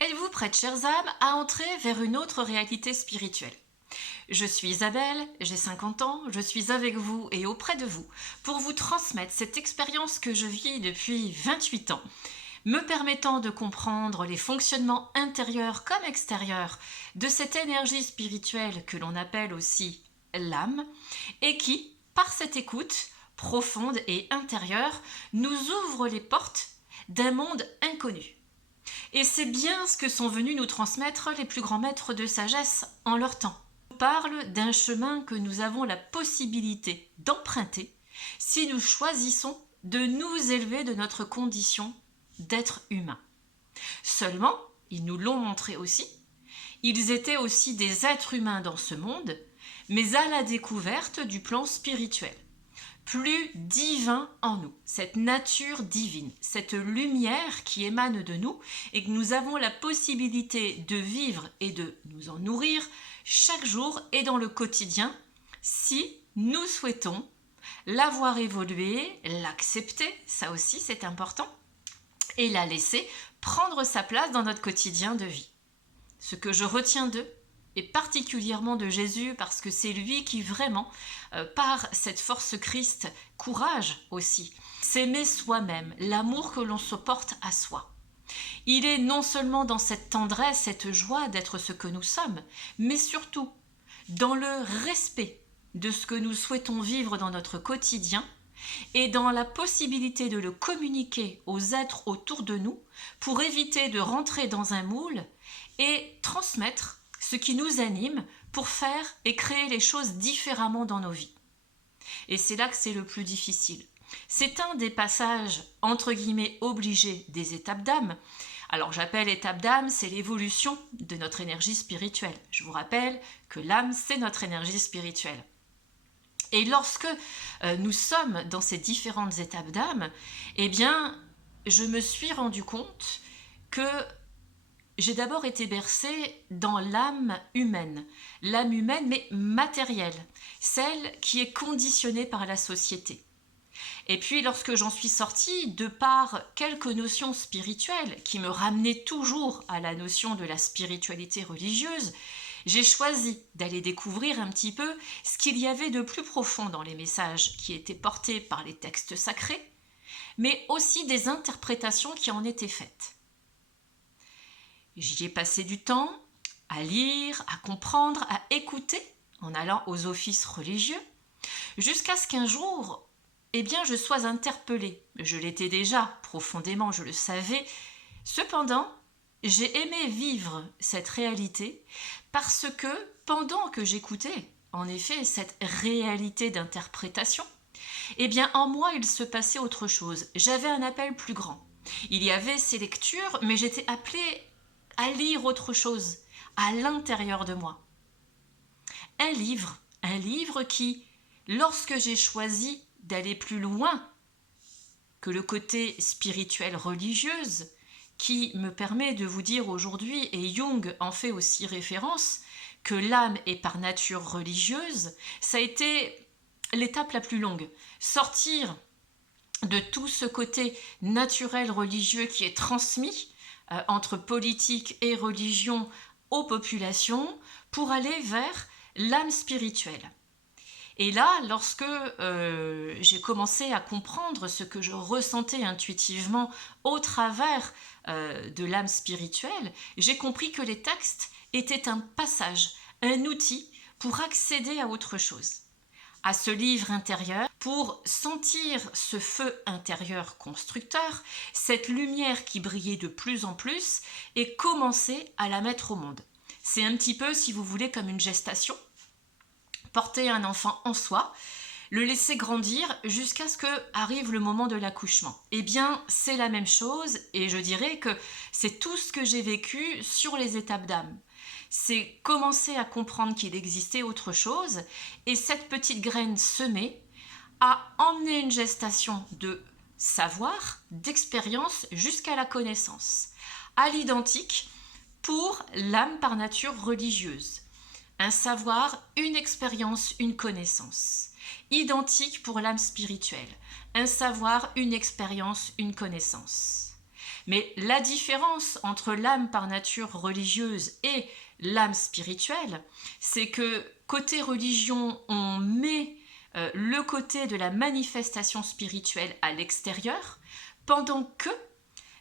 Êtes-vous prête, chères âmes, à entrer vers une autre réalité spirituelle? Je suis Isabelle, j'ai 50 ans, je suis avec vous et auprès de vous pour vous transmettre cette expérience que je vis depuis 28 ans, me permettant de comprendre les fonctionnements intérieurs comme extérieurs de cette énergie spirituelle que l'on appelle aussi l'âme et qui, par cette écoute profonde et intérieure, nous ouvre les portes d'un monde inconnu. Et c'est bien ce que sont venus nous transmettre les plus grands maîtres de sagesse en leur temps. On parle d'un chemin que nous avons la possibilité d'emprunter si nous choisissons de nous élever de notre condition d'être humain. Seulement, ils nous l'ont montré aussi, ils étaient aussi des êtres humains dans ce monde, mais à la découverte du plan spirituel plus divin en nous, cette nature divine, cette lumière qui émane de nous et que nous avons la possibilité de vivre et de nous en nourrir chaque jour et dans le quotidien si nous souhaitons la voir évoluer, l'accepter, ça aussi c'est important, et la laisser prendre sa place dans notre quotidien de vie. Ce que je retiens d'eux, et particulièrement de Jésus, parce que c'est lui qui vraiment, par cette force Christ, courage aussi, s'aimer soi-même, l'amour que l'on se porte à soi. Il est non seulement dans cette tendresse, cette joie d'être ce que nous sommes, mais surtout dans le respect de ce que nous souhaitons vivre dans notre quotidien et dans la possibilité de le communiquer aux êtres autour de nous pour éviter de rentrer dans un moule et transmettre ce qui nous anime pour faire et créer les choses différemment dans nos vies. Et c'est là que c'est le plus difficile. C'est un des passages, entre guillemets, obligés des étapes d'âme. Alors j'appelle étape d'âme, c'est l'évolution de notre énergie spirituelle. Je vous rappelle que l'âme, c'est notre énergie spirituelle. Et lorsque nous sommes dans ces différentes étapes d'âme, eh bien, je me suis rendu compte que j'ai d'abord été bercée dans l'âme humaine mais matérielle, celle qui est conditionnée par la société. Et puis lorsque j'en suis sortie, de par quelques notions spirituelles qui me ramenaient toujours à la notion de la spiritualité religieuse, j'ai choisi d'aller découvrir un petit peu ce qu'il y avait de plus profond dans les messages qui étaient portés par les textes sacrés, mais aussi des interprétations qui en étaient faites. J'y ai passé du temps à lire, à comprendre, à écouter en allant aux offices religieux, jusqu'à ce qu'un jour, je sois interpellée. Je l'étais déjà profondément, je le savais. Cependant, j'ai aimé vivre cette réalité parce que pendant que j'écoutais, en effet, cette réalité d'interprétation, en moi, il se passait autre chose. J'avais un appel plus grand. Il y avait ces lectures, mais j'étais appelée à lire autre chose à l'intérieur de moi. Un livre qui, lorsque j'ai choisi d'aller plus loin que le côté spirituel religieuse, qui me permet de vous dire aujourd'hui, et Jung en fait aussi référence, que l'âme est par nature religieuse, ça a été l'étape la plus longue. Sortir de tout ce côté naturel religieux qui est transmis entre politique et religion aux populations pour aller vers l'âme spirituelle. Et là, lorsque j'ai commencé à comprendre ce que je ressentais intuitivement au travers de l'âme spirituelle, j'ai compris que les textes étaient un passage, un outil pour accéder à autre chose, à ce livre intérieur, pour sentir ce feu intérieur constructeur, cette lumière qui brillait de plus en plus, et commencer à la mettre au monde. C'est un petit peu, si vous voulez, comme une gestation. Porter un enfant en soi, le laisser grandir jusqu'à ce que arrive le moment de l'accouchement. Eh bien, c'est la même chose, et je dirais que c'est tout ce que j'ai vécu sur les étapes d'âme. C'est commencer à comprendre qu'il existait autre chose, et cette petite graine semée a emmené une gestation de savoir, d'expérience jusqu'à la connaissance, à l'identique pour l'âme par nature religieuse. Un savoir, une expérience, une connaissance. Identique pour l'âme spirituelle. Un savoir, une expérience, une connaissance. Mais la différence entre l'âme par nature religieuse et l'âme spirituelle, c'est que côté religion, on met le côté de la manifestation spirituelle à l'extérieur, pendant que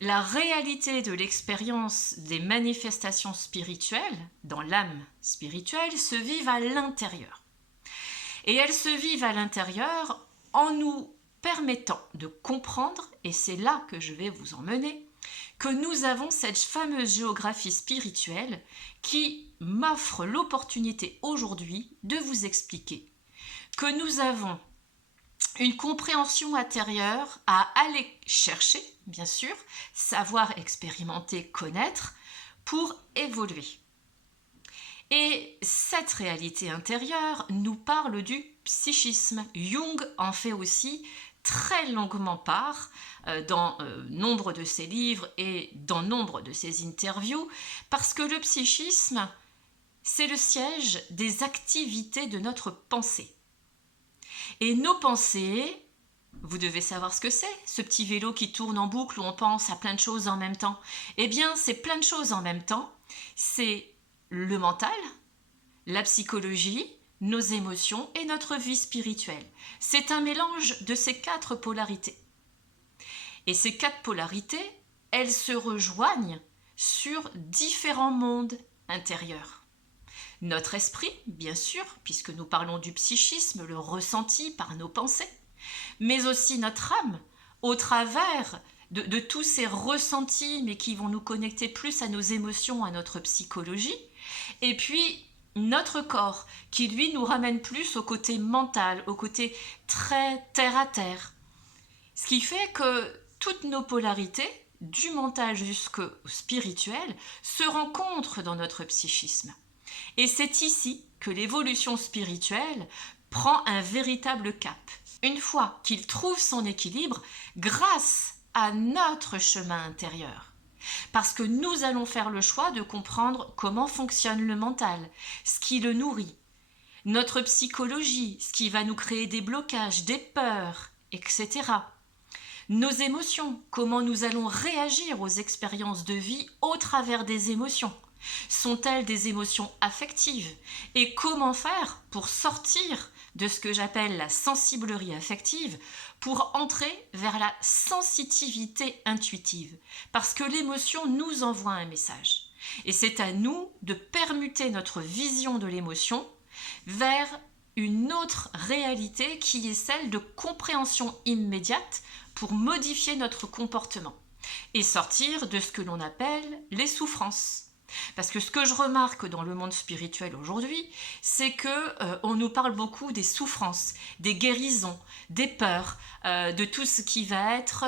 la réalité de l'expérience des manifestations spirituelles, dans l'âme spirituelle, se vivent à l'intérieur. Et elles se vivent à l'intérieur en nous permettant de comprendre, et c'est là que je vais vous emmener, que nous avons cette fameuse géographie spirituelle qui m'offre l'opportunité aujourd'hui de vous expliquer que nous avons une compréhension intérieure à aller chercher, bien sûr, savoir, expérimenter, connaître, pour évoluer. Et cette réalité intérieure nous parle du psychisme. Jung en fait aussi très longuement part dans nombre de ses livres et dans nombre de ses interviews, parce que le psychisme, c'est le siège des activités de notre pensée. Et nos pensées, vous devez savoir ce que c'est, ce petit vélo qui tourne en boucle où on pense à plein de choses en même temps. Eh bien, c'est plein de choses en même temps. C'est le mental, la psychologie, nos émotions et notre vie spirituelle. C'est un mélange de ces 4 polarités. Et ces 4 polarités, elles se rejoignent sur différents mondes intérieurs. Notre esprit, bien sûr, puisque nous parlons du psychisme, le ressenti par nos pensées, mais aussi notre âme, au travers de tous ces ressentis, mais qui vont nous connecter plus à nos émotions, à notre psychologie, et puis notre corps, qui lui nous ramène plus au côté mental, au côté très terre à terre. Ce qui fait que toutes nos polarités, du mental jusqu'au spirituel, se rencontrent dans notre psychisme. Et c'est ici que l'évolution spirituelle prend un véritable cap. Une fois qu'il trouve son équilibre grâce à notre chemin intérieur. Parce que nous allons faire le choix de comprendre comment fonctionne le mental, ce qui le nourrit, notre psychologie, ce qui va nous créer des blocages, des peurs, etc. Nos émotions, comment nous allons réagir aux expériences de vie au travers des émotions. Sont-elles des émotions affectives? Et comment faire pour sortir de ce que j'appelle la sensiblerie affective, pour entrer vers la sensitivité intuitive? Parce que l'émotion nous envoie un message. Et c'est à nous de permuter notre vision de l'émotion vers une autre réalité qui est celle de compréhension immédiate pour modifier notre comportement et sortir de ce que l'on appelle les souffrances. Parce que ce que je remarque dans le monde spirituel aujourd'hui, c'est que on nous parle beaucoup des souffrances, des guérisons, des peurs, de tout ce qui va être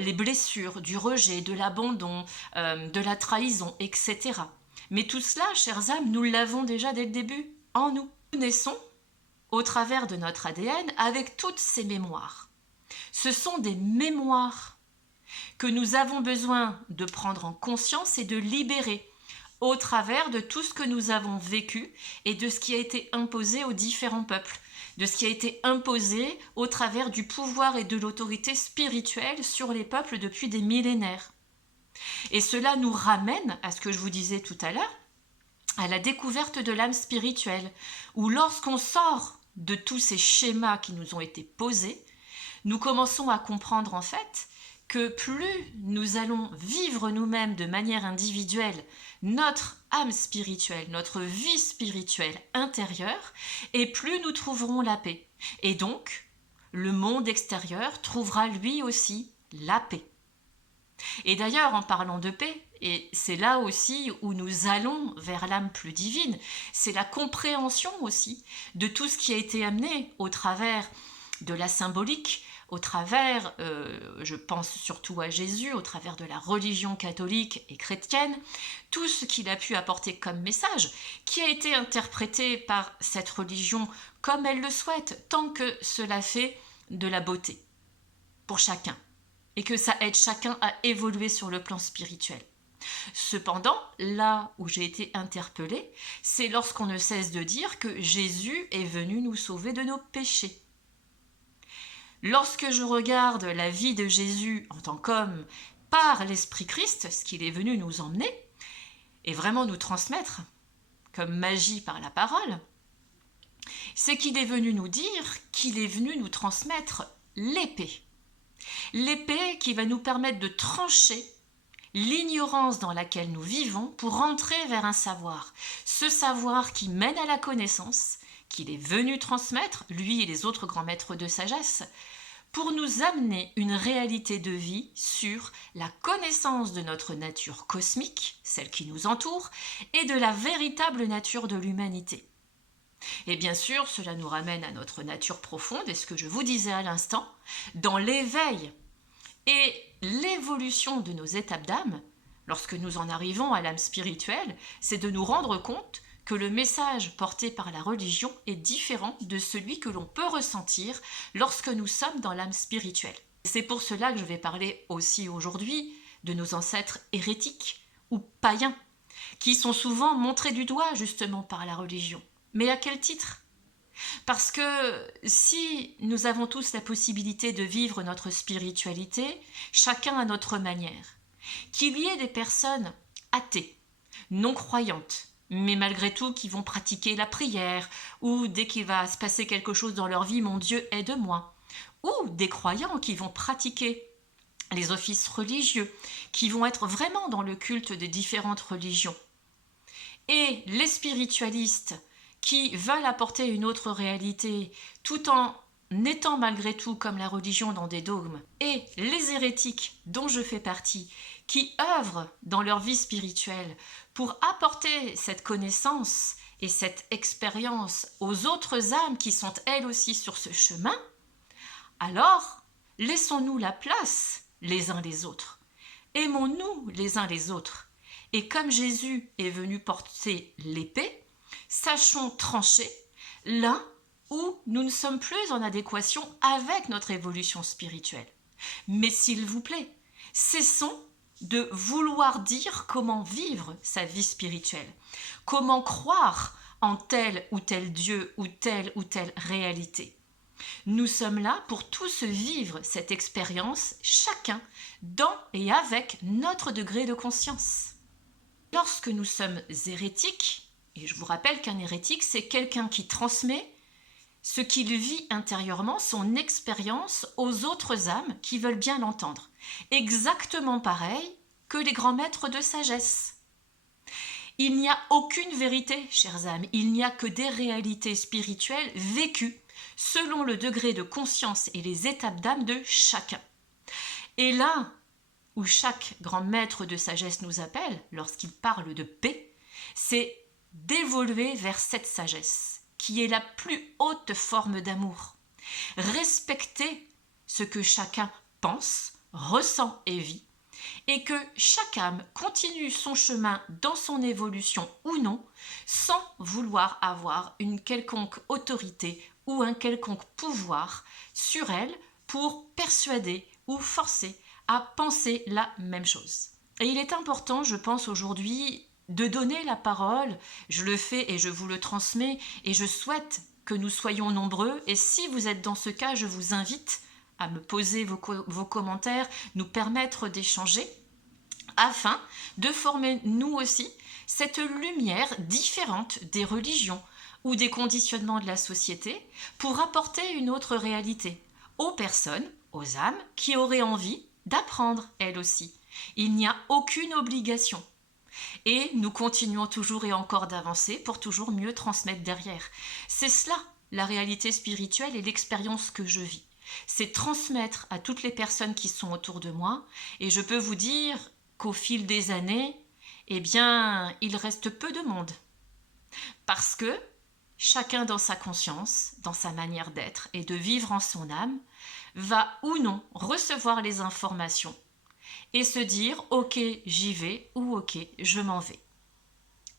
les blessures, du rejet, de l'abandon, de la trahison, etc. Mais tout cela, chères âmes, nous l'avons déjà dès le début, en nous. Nous naissons au travers de notre ADN avec toutes ces mémoires. Ce sont des mémoires que nous avons besoin de prendre en conscience et de libérer au travers de tout ce que nous avons vécu et de ce qui a été imposé aux différents peuples, de ce qui a été imposé au travers du pouvoir et de l'autorité spirituelle sur les peuples depuis des millénaires. Et cela nous ramène à ce que je vous disais tout à l'heure, à la découverte de l'âme spirituelle, où lorsqu'on sort de tous ces schémas qui nous ont été posés, nous commençons à comprendre en fait que plus nous allons vivre nous-mêmes de manière individuelle notre âme spirituelle, notre vie spirituelle intérieure, et plus nous trouverons la paix. Et donc, le monde extérieur trouvera lui aussi la paix. Et d'ailleurs, en parlant de paix, et c'est là aussi où nous allons vers l'âme plus divine, c'est la compréhension aussi de tout ce qui a été amené au travers de la symbolique, au travers, je pense surtout à Jésus, au travers de la religion catholique et chrétienne, tout ce qu'il a pu apporter comme message, qui a été interprété par cette religion comme elle le souhaite, tant que cela fait de la beauté pour chacun, et que ça aide chacun à évoluer sur le plan spirituel. Cependant, là où j'ai été interpellée, c'est lorsqu'on ne cesse de dire que Jésus est venu nous sauver de nos péchés. Lorsque je regarde la vie de Jésus en tant qu'homme par l'Esprit Christ, ce qu'il est venu nous emmener, et vraiment nous transmettre, comme magie par la parole, c'est qu'il est venu nous dire qu'il est venu nous transmettre l'épée. L'épée qui va nous permettre de trancher l'ignorance dans laquelle nous vivons pour entrer vers un savoir. Ce savoir qui mène à la connaissance, qu'il est venu transmettre, lui et les autres grands maîtres de sagesse, pour nous amener une réalité de vie sur la connaissance de notre nature cosmique, celle qui nous entoure, et de la véritable nature de l'humanité. Et bien sûr, cela nous ramène à notre nature profonde, et ce que je vous disais à l'instant, dans l'éveil et l'évolution de nos étapes d'âme, lorsque nous en arrivons à l'âme spirituelle, c'est de nous rendre compte que le message porté par la religion est différent de celui que l'on peut ressentir lorsque nous sommes dans l'âme spirituelle. C'est pour cela que je vais parler aussi aujourd'hui de nos ancêtres hérétiques ou païens, qui sont souvent montrés du doigt justement par la religion. Mais à quel titre ? Parce que si nous avons tous la possibilité de vivre notre spiritualité, chacun à notre manière, qu'il y ait des personnes athées, non croyantes, mais malgré tout qui vont pratiquer la prière, ou dès qu'il va se passer quelque chose dans leur vie, mon Dieu, aide-moi, ou des croyants qui vont pratiquer les offices religieux, qui vont être vraiment dans le culte des différentes religions. Et les spiritualistes qui veulent apporter une autre réalité tout en étant malgré tout comme la religion dans des dogmes, et les hérétiques dont je fais partie, qui œuvrent dans leur vie spirituelle pour apporter cette connaissance et cette expérience aux autres âmes qui sont elles aussi sur ce chemin, alors laissons-nous la place les uns les autres. Aimons-nous les uns les autres. Et comme Jésus est venu porter l'épée, sachons trancher là où nous ne sommes plus en adéquation avec notre évolution spirituelle. Mais s'il vous plaît, cessons de vouloir dire comment vivre sa vie spirituelle, comment croire en tel ou tel Dieu ou telle réalité. Nous sommes là pour tous vivre cette expérience, chacun dans et avec notre degré de conscience. Lorsque nous sommes hérétiques, et je vous rappelle qu'un hérétique, c'est quelqu'un qui transmet ce qu'il vit intérieurement, son expérience aux autres âmes qui veulent bien l'entendre. Exactement pareil que les grands maîtres de sagesse. Il n'y a aucune vérité, chères âmes, il n'y a que des réalités spirituelles vécues selon le degré de conscience et les étapes d'âme de chacun. Et là où chaque grand maître de sagesse nous appelle, lorsqu'il parle de paix, c'est d'évoluer vers cette sagesse, qui est la plus haute forme d'amour. Respecter ce que chacun pense, ressent et vit, et que chaque âme continue son chemin dans son évolution ou non, sans vouloir avoir une quelconque autorité ou un quelconque pouvoir sur elle pour persuader ou forcer à penser la même chose. Et il est important, je pense aujourd'hui, de donner la parole. Je le fais et je vous le transmets, et je souhaite que nous soyons nombreux. Et si vous êtes dans ce cas, je vous invite à me poser vos commentaires, nous permettre d'échanger, afin de former nous aussi cette lumière différente des religions ou des conditionnements de la société pour apporter une autre réalité aux personnes, aux âmes qui auraient envie d'apprendre elles aussi. Il n'y a aucune obligation. Et nous continuons toujours et encore d'avancer pour toujours mieux transmettre derrière. C'est cela, la réalité spirituelle et l'expérience que je vis. C'est transmettre à toutes les personnes qui sont autour de moi. Et je peux vous dire qu'au fil des années, eh bien, il reste peu de monde. Parce que chacun dans sa conscience, dans sa manière d'être et de vivre en son âme, va ou non recevoir les informations et se dire « ok, j'y vais » ou « ok, je m'en vais ».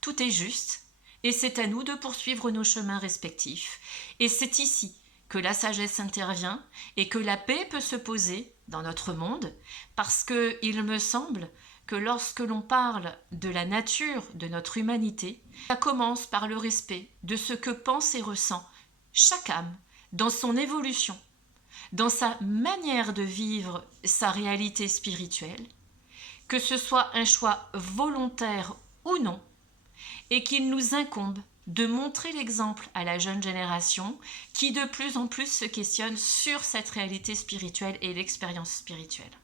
Tout est juste et c'est à nous de poursuivre nos chemins respectifs. Et c'est ici que la sagesse intervient et que la paix peut se poser dans notre monde, parce qu'il me semble que lorsque l'on parle de la nature de notre humanité, ça commence par le respect de ce que pense et ressent chaque âme dans son évolution, dans sa manière de vivre sa réalité spirituelle, que ce soit un choix volontaire ou non, et qu'il nous incombe de montrer l'exemple à la jeune génération qui de plus en plus se questionne sur cette réalité spirituelle et l'expérience spirituelle.